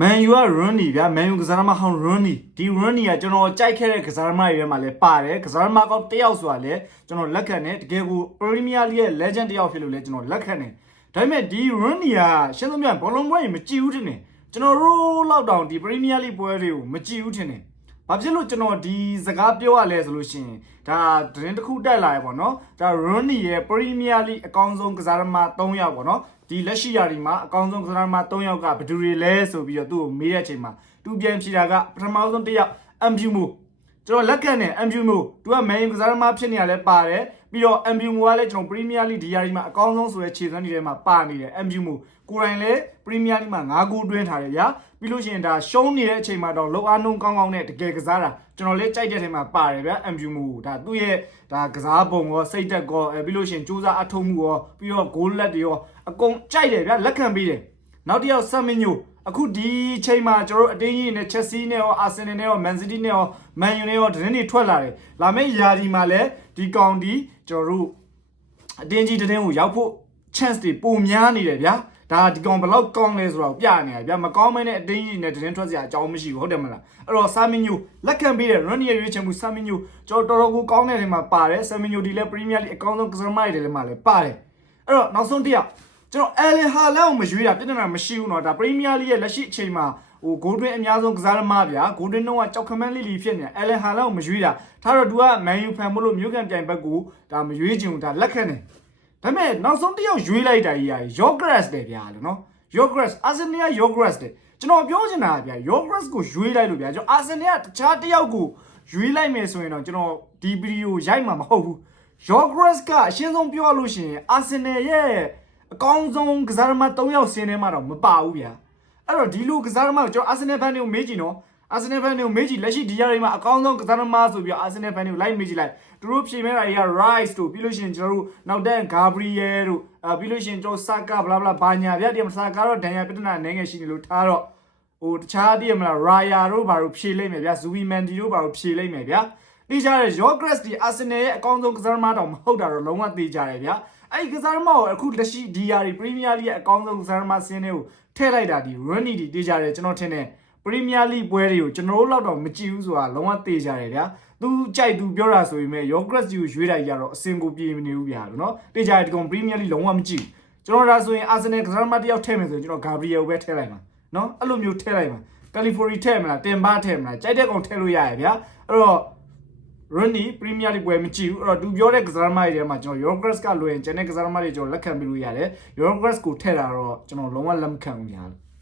မန်ယူက Rooney ဗျာမန်ယူကစားသမားဟောင်း Rooney ဒီ Rooney ကကျွန်တော်ကြိုက်ခဲ့တဲ့ကစားသမားတွေထဲမှာလည်းပါတယ်ကစားသမားကောင်းတစ်ယောက်ဆိုတာလည်းကျွန်တော်လက်ခံတယ်တကယ်ကို Premier League ရဲ့ legend တစ်ယောက်ဖြစ်လို့လည်းကျွန်တော်လက်ခံတယ်ဒါပေမဲ့ဒီ Rooney ကရှင်းဆုံးပြောရင်ဘောလုံးပွဲကြီးမကြည့်ဘူးတင်တယ်ကျွန်တော်တို့လောက်တောင်ဒီ Premier League ပွဲတွေကိုမကြည့်ဘူးတင်တယ်ဘာဖြစ်လို့ကျွန်တော်ဒီစကားပြောရလဲဆိုလို့ရှိရင်ဒါသတင်းတစ်ခုတက်လာရပေါ့နော်ဒါ Rooney ရဲ့ Premier League အကောင်းဆုံးကစားသမား3ယောက်ပေါ့နော် ဒီလက်ရှိရာဒီမှာအကောင်းဆုံးကစားသမား3ယောက်ကဘယ်သူတွေလဲဆိုပြီးတော့သူ့ကိုမေးတဲ့အချိန်မှာသူပြန်ဖြေတာကပထမဆုံးတစ်ယောက် Ambumo ကျွန်တော်လက်ခံတယ် Ambumo သူက main ကစားသမားဖြစ်နေရလဲပါတယ် ပြီးတော့ Ambumo ကလည်းကျွန်တော် Premier League ဒီရာဒီမှာအကောင်းဆုံးဆိုတဲ့ခြေစွမ်းတွေထဲမှာပါနေတယ် Ambumo ကိုယ်တိုင်လည်း Premier League မှာ9ဂိုးတွင်းထားတယ်ဗျာပြီးလို့ရှိရင်ဒါရှုံးနေတဲ့အချိန်မှာတော့လောအားနှုံးကောင်းကောင်းနဲ့တကယ်ကစားတာကျွန်တော်လည်းကြိုက်တဲ့ထဲမှာပါတယ်ဗျာ Ambumo ဒါသူ့ရဲ့ဒါကစားပုံရောစိတ်သက်ကောအဲပြီးလို့ရှိရင်စူးစမ်းအထုံးမှုရောပြီးတော့ goal လက်တွေရောအကုန်ကြိုက်တယ်ဗျာလက်ခံပေးတယ်နောက်တစ်ယောက်ဆမ်မင်းညိုအခုဒီချိန်မှာကျွန်တော်တို့အတင်းကြီးနဲ့ချက်စီနဲ့ရောအာဆင်နယ်နဲ့ရောမန်စီးတီးနဲ့ရောမန်ယူနဲ့ရောတင်းတွေထွက်လာတယ်လာမယ့်ယာဒီမှာလည်းဒီကောင်ဒီ ကျွန်တော်တို့အတင်းကြီးတင်းကိုရောက်ဖို့ chance တွေပုံများနေတယ်ဗျာဒါဒီကောင်ဘယ်လောက်ကောင်းလဲဆိုတော့ပြနေတယ်ဗျာမကောင်းမနဲ့အတင်းကြီးနဲ့တင်းထွက်စရာအကြောင်းမရှိဘူးဟုတ်တယ်မလားအဲ့တော့ဆာမင်းညိုလက်ခံပေးတယ် run ရဲ့ရွေးချယ်မှုဆာမင်းညိုကျွန်တော်တော်တော်ကိုကောင်းတဲ့နေမှာပါတယ်ဆာမင်းညိုဒီလဲ Premier League အကောင်းဆုံးကစားသမားတွေထဲမှာလည်းပါတယ်အဲ့တော့နောက်ဆုံးတစ်ယောက် ကျွန်တော်အဲလင်ဟာလန်ကိုမရွေးတာပြဿနာမရှိဘူးเนาะဒါပရီးမီးယားလိရဲ့လက်ရှိအချိန်မှာဟိုဂိုးတွင်းအများဆုံးကစားသမားဗျာဂိုးတွင်းတော့ကြောက်ခမန်းလိလီဖြစ်နေအဲလင်ဟာလန်ကိုမရွေးတာထားတော့သူကမန်ယူဖန်မို့လို့မြို့ကန်ပြိုင်ဘက်ကိုဒါမရွေးချင်ဘူးဒါလက်ခံတယ်ဒါပေမဲ့နောက်ဆုံးတစ်ယောက်ရွေးလိုက်တာကြီးက Yogres တယ်ဗျာလို့เนาะ Yogres Arsenal Yogres တယ်ကျွန်တော်ပြောချင်တာဗျာ Yogres ကိုရွေးလိုက်လို့ဗျာကျွန်တော် Arsenal ကတခြားတစ်ယောက်ကိုရွေးလိုက်မယ်ဆိုရင်တော့ကျွန်တော်ဒီဗီဒီယိုရိုက်မှာမဟုတ်ဘူး Yogres ကအရှင်းဆုံးပြောရလို့ရှိရင် Arsenal ရဲ့ အကောင်းဆုံးကစားသမား၃ယောက်ဆင်းထဲမှာတော့မပါဘူးဗျာအဲ့တော့ဒီလိုကစားသမားကိုကျွန်တော် Arsenal fan တွေကိုမေးကြည့်နော် Arsenal fan တွေကိုမေးကြည့်လက်ရှိဒီယာရီမှာအကောင်းဆုံးကစားသမားဆိုပြီးတော့ Arsenal fan တွေကိုလိုက်မေးကြည့်လိုက်သူတို့ဖြေမဲ့တာတွေက Rice တို့ပြီးလို့ရှိရင်ကျွန်တော်တို့နောက်တန်း Gabriel တို့အာပြီးလို့ရှိရင်ကျွန်တော် Saka bla bla ဘာညာဗျာဒီမှာ Saka တော့ဒဏ်ရာပြဿနာအနေငယ်ရှိနေလို့ထားတော့ဟိုတခြားတည်းမလား Raya တို့ဘာတို့ဖြေလိုက်မယ်ဗျာ Zubi Mendy တို့ဘာတို့ဖြေလိုက်မယ်ဗျာတိကျတဲ့ Yogres ဒီ Arsenal ရဲ့အကောင်းဆုံးကစားသမားတော့မဟုတ်တာတော့လုံးဝသိကြတယ်ဗျာ အဲ့ဒီကစားသမားကိုအခုလက်ရှိဒီယာရီ Premier League ရဲ့အကောင်းဆုံးကစားသမားစင်းတွေကိုထည့်လိုက်တာဒီ Rooney ဒီသိကြတယ်ကျွန်တော်ထင်တယ် Premier League ပွဲတွေကိုကျွန်တော်တို့လောက်တော့မကြည့်ဘူးဆိုတာလုံးဝသိကြတယ်ဗျာသူကြိုက်သူပြောတာဆိုရင်မဲ့ Yogres ကိုရွေးလိုက်ကြတော့အစင်ကိုပြေမနေဘူးဗျာလို့နော်သိကြတယ်ဒီကောင် Premier League လုံးဝမကြည့်ဘူးကျွန်တော်ဒါဆိုရင် Arsenal ကစားသမားတစ်ယောက်ထည့်မယ်ဆိုရင်ကျွန်တော် Gabriel ကိုပဲထည့်လိုက်မှာနော်အဲ့လိုမျိုးထည့်လိုက်မှာ California ထည့်မလားတင်ပါထည့်မလားကြိုက်တဲ့ကောင်ထည့်လို့ရရဗျာအဲ့တော့ Rooney Premier League ပွဲမကြည့်ဘူးအဲ့တော့သူပြောတဲ့ကစားသမားတွေထဲမှာကျွန်တော် Yogres ကလွယ်ရင်ကျန်တဲ့ကစားသမားတွေကျွန်တော်လက်ခံပေးလို့ရတယ် Yogres ကိုထည့်တာတော့ကျွန်တော်လုံးဝလက်မခံဘူးညာလို့